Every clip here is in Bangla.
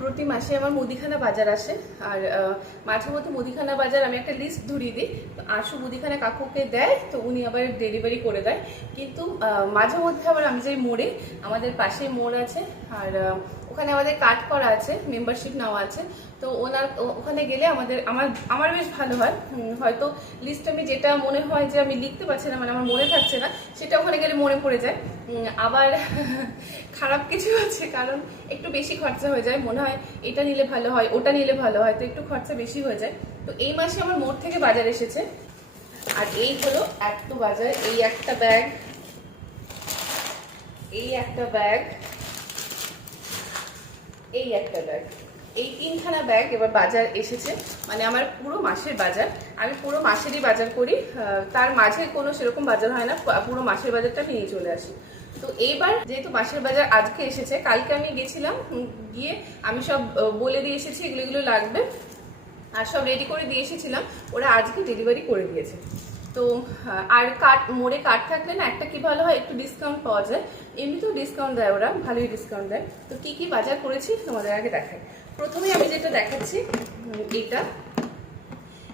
প্রতি মাসে আমার মুদিখানা বাজার আসে আর মাঝে মধ্যে মুদিখানা বাজার আমি একটা লিস্ট ধরিয়ে দিই। তো আশু মুদিখানা কাকুকে দেয়, তো উনি আবার ডেলিভারি করে দেয়। কিন্তু মাঝে মধ্যে আবার আমি যাই মোড়ে, আমাদের পাশে মোড় আছে আর ওখানে আমাদের কার্ড করা আছে, মেম্বারশিপ নেওয়া আছে। তো ওখানে গেলে আমার বেশ ভালো হয়। হয়তো লিস্ট আমি যেটা মনে হয় যে আমি লিখতে পারছি না, মানে আমার মনে থাকছে না, সেটা ওখানে গেলে মনে পড়ে যায়। আবার খারাপ কিছু আছে, কারণ একটু বেশি খরচা হয়ে যায়, মনে হয় এটা নিলে ভালো হয়, ওটা নিলে ভালো হয়, তো একটু খরচা বেশি হয়ে যায়। তো এই মাসে আমার মোড় থেকে বাজার এসেছে আর এই হলো এত বাজার। এই একটা ব্যাগ, এই একটা ব্যাগ, এই একটা ব্যাগ, এই তিনখানা ব্যাগ এবার বাজার এসেছে। মানে আমার পুরো মাসের বাজার, আমি পুরো মাসেরই বাজার করি, তার মাঝে কোনো সেরকম বাজার হয় না, পুরো মাসের বাজারটা নিয়ে চলে আসি। তো এইবার যেহেতু মাসের বাজার আজকে এসেছে, কালকে আমি গেছিলাম, গিয়ে আমি সব বলে দিয়ে এসেছি এগুলো এগুলো লাগবে আর সব রেডি করে দিয়ে এসেছিলাম, ওরা আজকে ডেলিভারি করে দিয়েছে। তো আর মোড়ে কার্ড থাকলে না একটা কি ভালো হয়, একটু ডিসকাউন্ট পাওয়া যায়, এমনিতেও ডিসকাউন্ট দেয়, ওরা ভালোই ডিসকাউন্ট দেয়। তো কি কি বাজার করেছি তোমাদের আগে দেখাই। প্রথমে আমি যেটা দেখাচ্ছি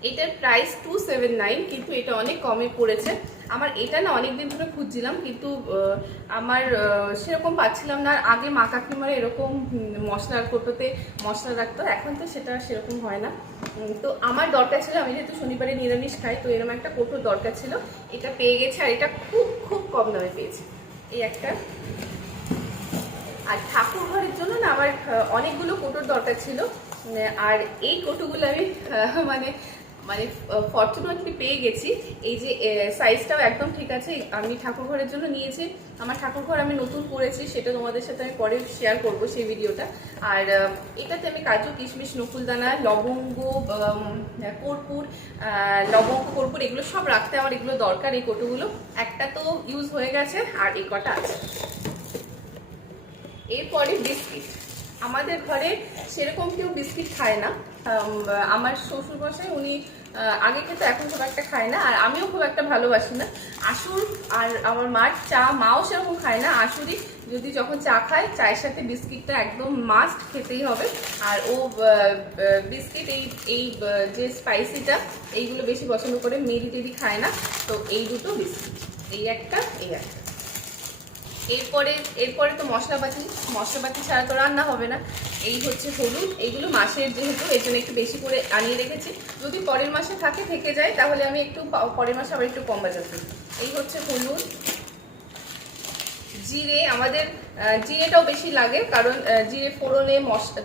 এটার প্রাইস 279, কিন্তু এটা অনেক কমে পড়েছে। আমার এটা না অনেকদিন ধরে খুঁজছিলাম, কিন্তু আমার সেরকম পাচ্ছিলাম না। আগে মা কাকিমারা এরকম মশলার কৌটোতে মশলা রাখতো, এখন তো সেটা সেরকম হয় না। তো আমার দরকার ছিল, আমি যেহেতু শনিবারে নিরামিষ খাই, তো এরকম একটা কৌটোর দরকার ছিল, এটা পেয়ে গেছে আর এটা খুব খুব কম দামে পেয়েছি। এই একটা। আর ঠাকুর ঘরের জন্য না আমার অনেকগুলো কৌটোর দরকার ছিল, আর এই কৌটোগুলো আমি মানে মানে ফর্চুনেটলি পেয়ে গেছি। এই যে সাইজটাও একদম ঠিক আছে, আমি ঠাকুর ঘরের জন্য নিয়েছি। আমার ঠাকুর ঘর আমি নতুন করেছি, সেটা তোমাদের সাথে আমি পরে শেয়ার করব সেই ভিডিওটা। আর এটাতে আমি কাজু, কিশমিশ, নকুলদানা, লবঙ্গ, কর্পূর, কর্পূর এগুলো সব রাখতে আমার এগুলো দরকার। এই কৌটোগুলো একটা তো ইউজ হয়ে গেছে আর এই কটা আছে। এরপরে বিস্কিট, আমাদের ঘরে সেরকম কেউ বিস্কিট খায় না। আমার শ্বশুর মশাই উনি আগে খেতে, এখন খুব একটা খায় না, আর আমিও খুব একটা ভালোবাসি না। আশুর আর আমার মার চা, মাও সেরকম খায় না। আশুরই যদি যখন চা খায়, চায়ের সাথে বিস্কিটটা একদম মাস্ট খেতেই হবে। আর ও বিস্কিট এই যে স্পাইসিটা এইগুলো বেশি পছন্দ করে, মেরি টেরি খায় না। তো এই দুটো বিস্কিট, এই একটা, এই একটা। এরপরে তো মশলাপাতি ছাড়া তো রান্না হবে না। এই হচ্ছে হলুদ, এইগুলো মাসের যেহেতু এর জন্য একটু বেশি করে আনিয়ে রেখেছি, যদি পরের মাসে থেকে যায় তাহলে আমি একটু পরের মাসে আবার একটু কম বাজার করি। এই হচ্ছে হলুদ। জিরে, আমাদের জিরেটাও বেশি লাগে, কারণ জিরে ফোড়নে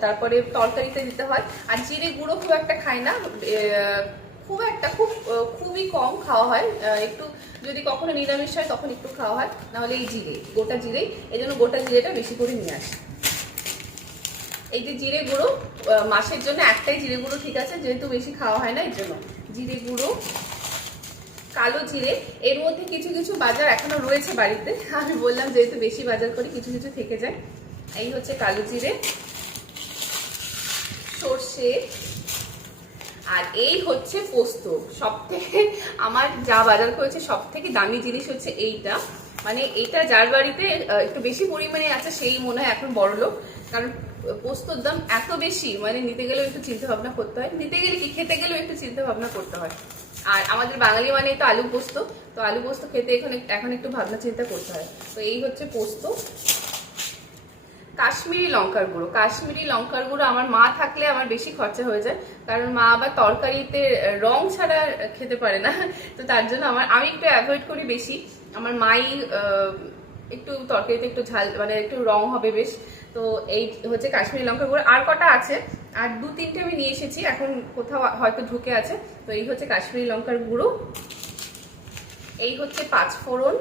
তারপরে তরকারিতে দিতে হয়। আর জিরে গুঁড়ো খুব একটা খায় না, খুবই কম খাওয়া হয়। একটু যদি কখনো নিরামিষ হয় তখন একটু খাওয়া হয়, নাহলে এই গোটা জিরে, এই জন্য গোটা জিরেটা বেশি করে নিয়ে আসি। এই যে জিরে গুঁড়ো, মাসের জন্য একটাই জিরে গুঁড়ো ঠিক আছে, যেহেতু বেশি খাওয়া হয় না এর জন্য। জিরে গুঁড়ো, কালো জিরে, এর মধ্যে কিছু কিছু বাজার এখনো রয়েছে বাড়িতে, আমি বললাম যেহেতু বেশি বাজার করি কিছু কিছু থেকে যায়। এই হচ্ছে কালো জিরে, সর্ষে, আর এই হচ্ছে পোস্ত। সব থেকে আমার যা বাজার করেছে সব থেকে দামি জিনিস হচ্ছে এইটা। মানে এইটা যার বাড়িতে একটু বেশি পরিমাণে আছে সেই মনে হয় এখন বড় লোক, কারণ পোস্তর দাম এত বেশি, মানে নিতে গেলেও একটু চিন্তা ভাবনা করতে হয়, নিতে গেলে কি খেতে গেলেও একটু চিন্তা ভাবনা করতে হয়। আর আমাদের বাঙালি মানে তো আলু পোস্ত, তো আলু পোস্ত খেতে এখন একটু ভাবনা চিন্তা করতে হয়। তো এই হচ্ছে পোস্ত। কাশ্মীরি লঙ্কার গুঁড়ো, আমার মা থাকলে আমার বেশি খরচা হয়ে যায়, কারণ মা আবার তরকারিতে রং ছাড়া খেতে পারে না, তো তার জন্য আমি একটু অ্যাভয়েড করি বেশি। আমার মাই একটু তরকারিতে একটু ঝাল, মানে একটু রং হবে বেশ। তো এই হচ্ছে কাশ্মীরি লঙ্কার গুঁড়ো। আর কটা আছে, আর 2-3টে আমি নিয়ে এসেছি, এখন কোথাও হয়তো ঢুকে আছে। তো এই হচ্ছে কাশ্মীরি লঙ্কার গুঁড়ো, এই হচ্ছে পাঁচফোড়ন,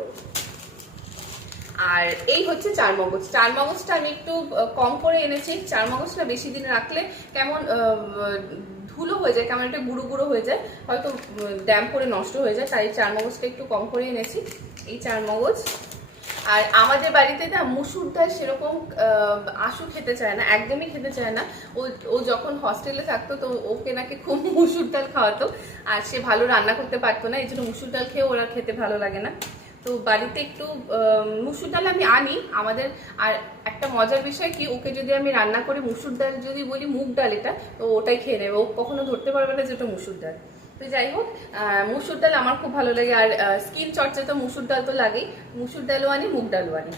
আর এই হচ্ছে চারমগজটা আমি একটু কম করে এনেছি। চারমগজটা বেশি দিন রাখলে কেমন ধুলো হয়ে যায়, কেমন একটা গুঁড়ো গুঁড়ো হয়ে যায়, হয়তো ড্যাম্প করে নষ্ট হয়ে যায়, তাই চারমগজটা একটু কম করে এনেছি। এই চারমগজ। আর আমাদের বাড়িতে না মুসুর ডাল সেরকম আশু খেতে চায় না, একদমই খেতে চায় না। ও যখন হস্টেলে থাকতো তো ওকে নাকি খুব মুসুর ডাল খাওয়াতো, আর সে ভালো রান্না করতে পারতো না, এই জন্য মুসুর ডাল খেয়ে ওরা খেতে ভালো লাগে না। তো বাড়িতে একটু মুসুর ডাল আমি আনি আমাদের। আর একটা মজার বিষয় কি, ওকে যদি আমি রান্না করে মুসুর ডাল যদি বলি মুগ ডাল এটা, তো ওটাই খেয়ে নেবে, ও কখনো ধরতে পারবে না যে ওটা মুসুর ডাল। তো যাই হোক, মুসুর ডাল আমার খুব ভালো লাগে। আর স্কিন চর্চা তো মুসুর ডাল তো লাগেই, মুসুর ডালও আনি, মুগ ডালও আনি।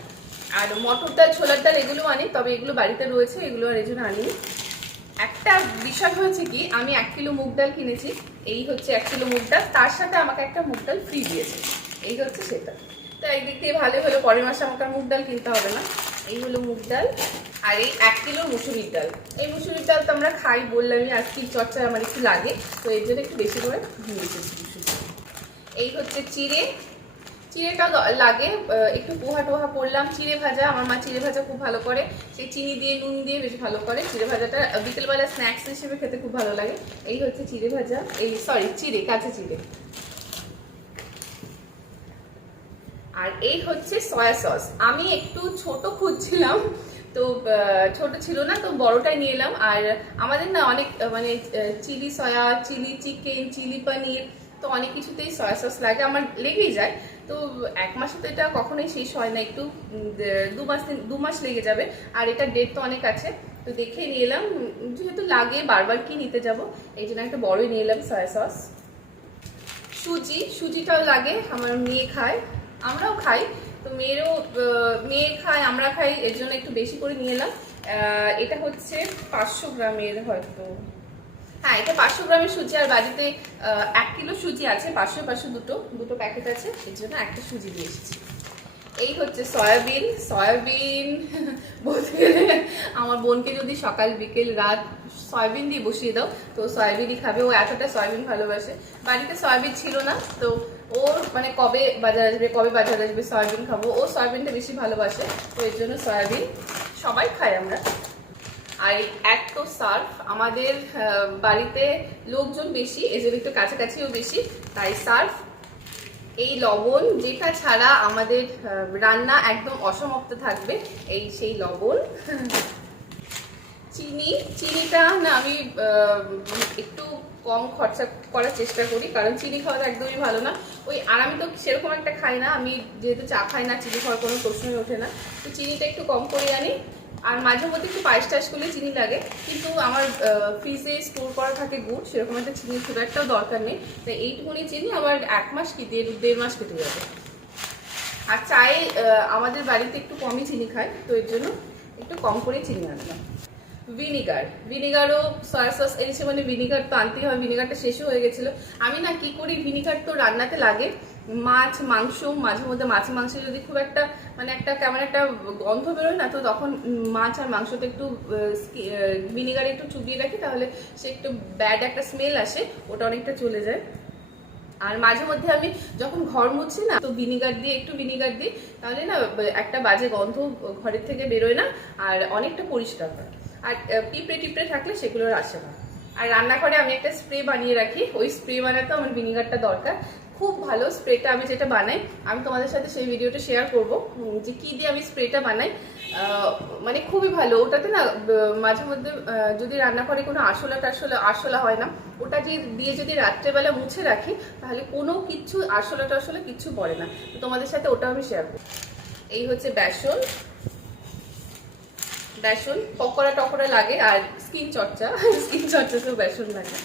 আর মটর ডাল, ছোলার ডাল এগুলো আনি, তবে এগুলো বাড়িতে রয়েছে, এগুলো আর এই জন্য আনি। একটা বিষয় হয়েছে কি, আমি 1 কিলো মুগ ডাল কিনেছি, এই হচ্ছে 1 কিলো মুগ ডাল, তার সাথে আমাকে একটা মুগ ডাল ফ্রি দিয়েছে, এই হচ্ছে সেটা। তো একদিক দিয়ে ভালো হলো, পরের মাসে আমাকে মুগ ডাল কিনতে হবে না। এই হলো মুগ ডাল। আর এই 1 কিলো মুসুরির ডাল, এই মুসুরির ডাল তো আমরা খাই, বললামই আর স্কিন চর্চা আমার একটু লাগে, তো এর জন্য একটু বেশি করে নিয়েছি মুসুরির ডাল। এই হচ্ছে চিড়ে, চিড়েটা লাগে, একটু পোহা টোহা করলাম। চিড়ে ভাজা, আমার মা চিড়ে ভাজা খুব ভালো করে, সেই চিনি দিয়ে নুন দিয়ে বেশ ভালো করে। চিড়ে ভাজাটা বিকেলবেলা স্ন্যাক্স হিসেবে খেতে খুব ভালো লাগে। এই হচ্ছে চিড়ে ভাজা, এই সরি চিড়ে, কাঁচা চিড়ে। আর এই হচ্ছে সয়া সস, আমি একটু ছোট খুঁজছিলাম, তো ছোট ছিল না, তো বড়টাই নিয়ে এলাম। আর আমাদের না অনেক মানে chilli soya, chilli chicken, chilli paneer, তো অনেক কিছুতেই সয়া সস লাগে, আমার লেগেই যায়। তো 1 মাসে তো এটা কখনোই শেষ হয় না, একটু 2 মাস লেগে যাবে। আর এটা ডেট তো অনেক আছে, তো দেখেই নিয়ে এলাম, যেহেতু লাগে বারবার কি নিতে যাব, এই জন্য একটা বড়ই নিয়ে এলাম সয়া সস। সুজি, সুজিটাও লাগে, আমার মেয়ে খায়, আমরাও খাই, তো মেয়ে খায়, আমরা খাই, এর জন্য একটু বেশি করে নিয়ে এলাম। এটা হচ্ছে 500 গ্রামের হয়তো, হ্যাঁ এটা 500 গ্রামের সুজি। আর বাড়িতে 1 কিলো সুজি আছে, 500 দুটো প্যাকেট আছে, এর জন্য একটা সুজি দিয়ে এসেছি। এই হচ্ছে সয়াবিন, সয়াবিন বলতে গেলে আমার বোনকে যদি সকাল বিকেল রাত সয়াবিন দিয়ে বসিয়ে দাও, তো সয়াবিনই খাবে, ও এতটা সয়াবিন ভালোবাসে। বাড়িতে সয়াবিন ছিল না, তো ওর মানে কবে বাজার আসবে সয়াবিন খাবো, ও সয়াবিনটা বেশি ভালোবাসে, তো এর জন্য সয়াবিন সবাই খাই আমরা। আর এক তো সার্ফ, আমাদের বাড়িতে লোকজন বেশি, এজন্য একটু কাছাকাছিও বেশি, তাই সার্ফ। এই লবণ, যেটা ছাড়া আমাদের রান্না একদম অসমাপ্ত থাকবে, এই সেই লবণ। চিনি, চিনিটা না আমি একটু কম খরচা করার চেষ্টা করি, কারণ চিনি খাওয়াটা একদমই ভালো না। আর আমি তো সেরকম একটা খাই না, আমি যেহেতু চা খাই না, চিনি খাওয়ার কোনো প্রশ্নই ওঠে না, তো চিনিটা একটু কম করে আনি। আর মাঝে মধ্যে একটু পায়েস টায়েস করলে চিনি লাগে, কিন্তু আমার ফ্রিজে স্টোর করা থাকে গুড়, সেরকম একটা চিনি খুব একটাও দরকার নেই, তাই এইটুকুনি চিনি আমার 1 মাস কি 1.5 মাস কেটে যাবে। আর চায়ে আমাদের বাড়িতে একটু কমই চিনি খায়, তো এর জন্য একটু কম করে চিনি আনলাম। ভিনিগার, ভিনিগারও সয়া সস এনেছে মানে ভিনিগার তো আনতেই হয়, ভিনিগারটা শেষও হয়ে গেছিলো। আমি না কি করি, ভিনিগার তো রান্নাতে লাগে, মাছ মাংস, মাঝে মধ্যে মাছ মাংসে যদি খুব একটা মানে একটা কেমন একটা গন্ধ বেরোয় না, তো তখন মাছ আর মাংসটা একটু ভিনিগারে একটু চুবিয়ে রাখি, তাহলে সে একটু ব্যাড একটা স্মেল আসে, ওটা অনেকটা চলে যায়। আর মাঝে মধ্যে আমি যখন ঘর মুছি না, তো একটু ভিনিগার দিই, তাহলে না একটা বাজে গন্ধ ঘরের থেকে বেরোয় না, আর অনেকটা পরিষ্কার হয়। আর পিঁপড়ে টিপড়ে থাকলে সেগুলোর আসে না। আর রান্নাঘরে আমি একটা স্প্রে বানিয়ে রাখি, ওই স্প্রে বানাতে আমার ভিনিগারটা দরকার, খুব ভালো স্প্রেটা। আমি যেটা বানাই, আমি তোমাদের সাথে সেই ভিডিওটা শেয়ার করবো যে কি দিয়ে আমি স্প্রেটা বানাই, মানে খুবই ভালো। ওটাতে না মাঝে মধ্যে যদি রান্না করে কোনো আরশোলা হয় না, ওটা দিয়ে যদি রাত্রেবেলা মুছে রাখি, তাহলে কোনো কিচ্ছু আরশোলা কিচ্ছু পড়ে না। তো তোমাদের সাথে ওটা আমি শেয়ার করবো। এই হচ্ছে বেসন, পকোড়া টকোড়া লাগে, আর স্কিন চর্চাতেও বেসন লাগে।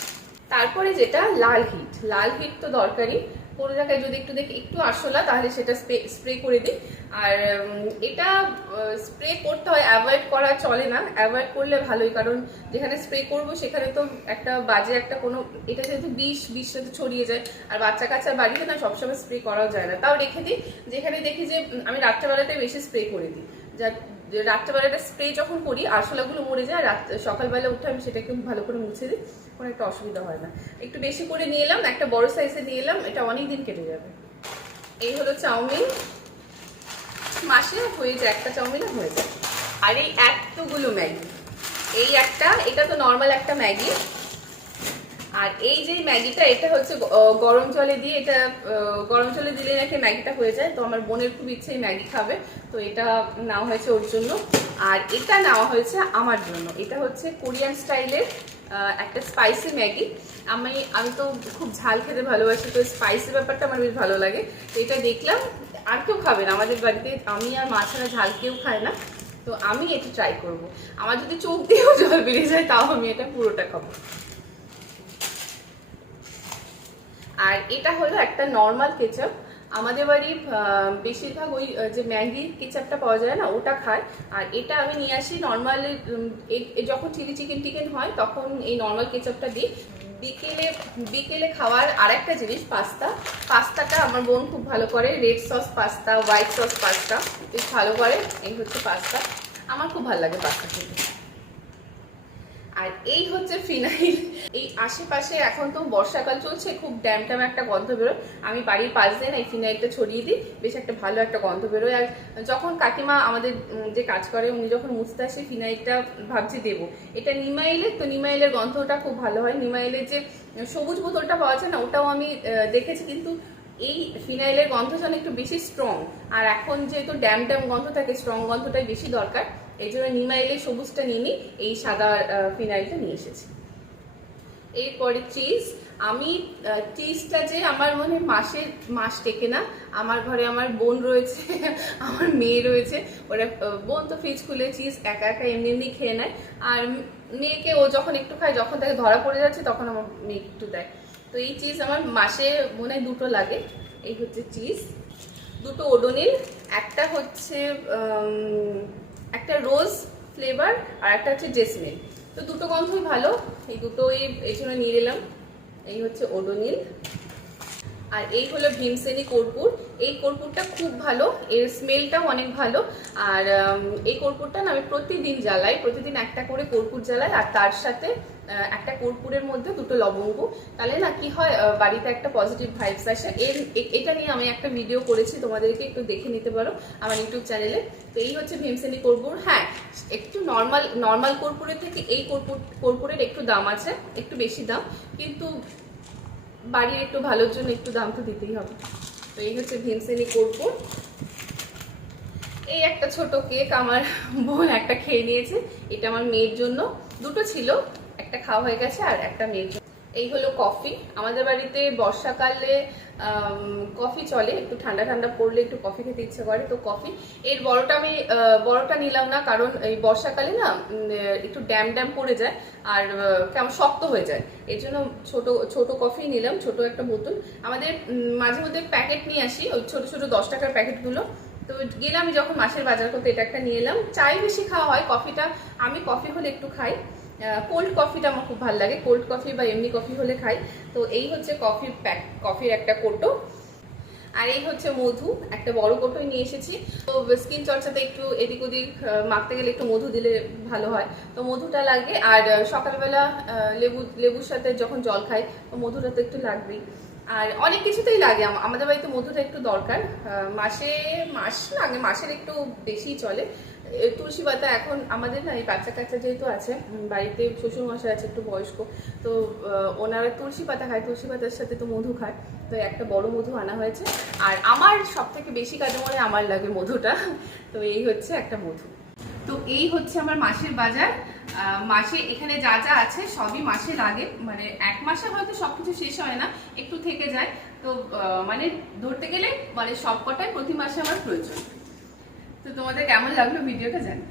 তারপরে যেটা লাল হিট তো দরকারি, কোনো জায়গায় যদি একটু দেখি একটু আরশোলা, তাহলে সেটা স্প্রে করে দিই। আর এটা স্প্রে করতে হয়, অ্যাভয়েড করা চলে না, অ্যাভয়েড করলে ভালোই, কারণ যেখানে স্প্রে করব সেখানে তো একটা বাজে একটা কোনো, এটা যেহেতু বিষ সাথে ছড়িয়ে যায়, আর বাচ্চা কাচ্চার বাড়িতে না সবসময় স্প্রে করাও যায় না, তাও রেখে দিই। যেখানে দেখি যে আমি রাত্রেবেলাতে বেশি স্প্রে করে দিই, যা রাত্রেবেলাটা স্প্রে যখন করি আরশোলাগুলো মরে যায়, সকালবেলা উঠে আমি সেটাকে ভালো করে মুছে দিই, কোনো একটা অসুবিধা হয় না। একটু বেশি করে নিয়ে এলাম, একটা বড় সাইজে নিয়ে এলাম, এটা অনেক দিন কেটে যাবে। এই হলো চাউমিন, মাসে হয়ে যায় একটা চাউমিনে হয়ে যায়। আর এই এতগুলো ম্যাগি, এটা তো নর্মাল একটা ম্যাগি। আর এই যে ম্যাগিটা, এটা হচ্ছে গরম জলে দিয়ে, এটা গরম জলে দিলে নাকি ম্যাগিটা হয়ে যায়, তো আমার বোনের খুব ইচ্ছে ম্যাগি খাবে, তো এটা নেওয়া হয়েছে ওর জন্য। আর এটা নেওয়া হয়েছে আমার জন্য, এটা হচ্ছে কোরিয়ান স্টাইলের একটা স্পাইসি ম্যাগি। আমি তো খুব ঝাল খেতে ভালোবাসি, তো স্পাইসি ব্যাপারটা আমার বেশ ভালো লাগে। তো এটা দেখলাম আর কেউ খাবে না আমাদের বাড়িতে, আমি আর মা ছাড়া ঝাল কেউ খায় না, তো আমি এটা ট্রাই করব। আমার যদি চোখ দিয়েও জল বেরিয়ে যায় তাও আমি এটা পুরোটা খাবো। আর এটা হলো একটা নর্মাল কেচাপ। আমাদের বাড়ি বেশিরভাগ ওই যে ম্যাগি কেচাপটা পাওয়া যায় না, ওটা খায়। আর এটা আমি নিয়ে আসি নর্মাল, যখন চিলি চিকেন হয় তখন এই নর্মাল কেচাপটা দিই। বিকেলে খাওয়ার আর একটা জিনিস, পাস্তাটা আমার বোন খুব ভালো করে, red sauce pasta, white sauce pasta বেশ ভালো করে। এই হচ্ছে পাস্তা, আমার খুব ভালো লাগে পাস্তা খেতে। আর এই হচ্ছে ফিনাইল। এই আশেপাশে এখন তো বর্ষাকাল চলছে, খুব ড্যাম একটা গন্ধ বেরোয়। আমি বাড়ির পাশ দিয়ে না এই ফিনাইলটা ছড়িয়ে দিই, বেশ একটা ভালো একটা গন্ধ বেরোয়। আর যখন কাকিমা আমাদের যে কাজ করে উনি যখন মুছতে আসে, ফিনাইলটা ভাবছি দেবো। এটা নিমাইলের, তো নিমাইলের গন্ধটা খুব ভালো হয়। নিমাইলের যে সবুজ বোতলটা পাওয়া যায় না, ওটাও আমি দেখেছি, কিন্তু এই ফিনাইলের গন্ধ যেন একটু বেশি স্ট্রং। আর এখন যেহেতু ড্যাম গন্ধ থাকে, স্ট্রং গন্ধটাই বেশি দরকার, এই জন্য নিমাইলের সবুজটা নিয়ে এই সাদা ফিনাইলটা নিয়ে এসেছি। এরপরে চিজ। আমি চিজটা যে আমার মনে মাস টেকে না। আমার ঘরে আমার বোন রয়েছে, আমার মেয়ে রয়েছে, ওরা বোন তো ফ্রিজ খুলে চিজ একা এমনি খেয়ে নেয়। আর মেয়েকে ও যখন একটু খায়, যখন তাকে ধরা পড়ে যাচ্ছে তখন আমার মেয়ে একটু দেয়। তো এই চিজ আমার মাসে মনে হয় 2টো লাগে। এই হচ্ছে চিজ, 2টো ওডোনিল, একটা হচ্ছে একটা রোজ ফ্লেভার আর একটা হচ্ছে জেসমিন। তো 2টো গন্ধই ভালো, এই দুটোই এই জন্য নিয়ে নিলাম। এই হচ্ছে ওডোনিল। আর এই হলো ভীমসেনি কর্পূর। এই কর্পূরটা খুব ভালো, এর স্মেলটাও অনেক ভালো। আর এই কর্পূরটা না আমি প্রতিদিন জ্বালাই, প্রতিদিন একটা করে কর্পূর জ্বালাই। আর তার সাথে একটা কর্পূরের মধ্যে 2টো লবঙ্গ, তাহলে না কি হয়, বাড়িতে একটা পজিটিভ ভাইবস আসে। এটা নিয়ে আমি একটা ভিডিও করেছি, তোমাদেরকে একটু দেখে নিতে পারো আমার ইউটিউব চ্যানেলে। তো এই হচ্ছে ভীমসেনি কর্পূর। হ্যাঁ, একটু নর্মাল কর্পূরের থেকে এই কর্পূরের একটু দাম আছে, একটু বেশি দাম, কিন্তু বাড়ির একটু ভালোর জন্য একটু দাম তো দিতেই হবে। তো এই হচ্ছে ভীমসেনি কর্পূর। এই একটা ছোট কেক আমার বোন একটা খেয়ে নিয়েছে, এটা আমার মেয়ের জন্য। 2টো ছিল, একটা খাওয়া হয়ে গেছে আর একটা মেয়ের জন্য। এই হলো কফি। আমাদের বাড়িতে বর্ষাকালে কফি চলে, একটু ঠান্ডা পড়লে একটু কফি খেতে ইচ্ছে করে, তো কফি। এর বড়টা নিলাম না, কারণ এই বর্ষাকালে না একটু ড্যাম পড়ে যায় আর কেমন শক্ত হয়ে যায়, এই জন্য ছোট কফি নিলাম, ছোট একটা বোতল। আমাদের মাঝে মধ্যে প্যাকেট নিয়ে আসি, ওই ছোট 10 টাকার প্যাকেটগুলো। তো গেলাম আমি যখন মাসের বাজার করতে, এটা একটা নিয়ে এলাম। চাই বেশি খাওয়া হয়, কফিটা আমি কফি হলে একটু খাই, কোল্ড কফিটা আমার খুব ভালো লাগে, কোল্ড কফি বা এমনি কফি হলে খাই। তো এই হচ্ছে কফির একটা কোটো। আর এই হচ্ছে মধু, একটা বড় কোটোই নিয়ে এসেছি। তো স্কিন চর্চাতে একটু এদিক ওদিক মাখতে গেলে একটু মধু দিলে ভালো হয়, তো মধুটা লাগে। আর সকালবেলা লেবুর সাথে যখন জল খাই, তো মধুটা তো একটু লাগবেই। আর অনেক কিছুতেই লাগে, আমাদের বাড়িতে মধুটা একটু দরকার। মাসের একটু বেশি চলে। তুলসী পাতা, এখন আমাদের না এই বাচ্চা যেহেতু আছে বাড়িতে, শ্বশুরমশাই আছে একটু বয়স্ক, তো ওনারা তুলসী পাতা খায়, তুলসী পাতার সাথে তো মধু খায়, তো একটা বড় মধু আনা হয়েছে। আর আমার সব থেকে বেশি কাজে মনে আমার লাগে মধুটা, তো এই হচ্ছে একটা মধু। তো এই হচ্ছে আমার মাসের বাজার। মাসে এখানে যা আছে সবই মাসে লাগে, মানে 1 মাসে হয়তো সবকিছু শেষ হয় না, একটু থেকে যায়। তো মানে ধরতে গেলে মানে সবকটাই প্রতি মাসে আমার প্রয়োজন। তো তোমাদের কেমন লাগলো ভিডিওটা জানি।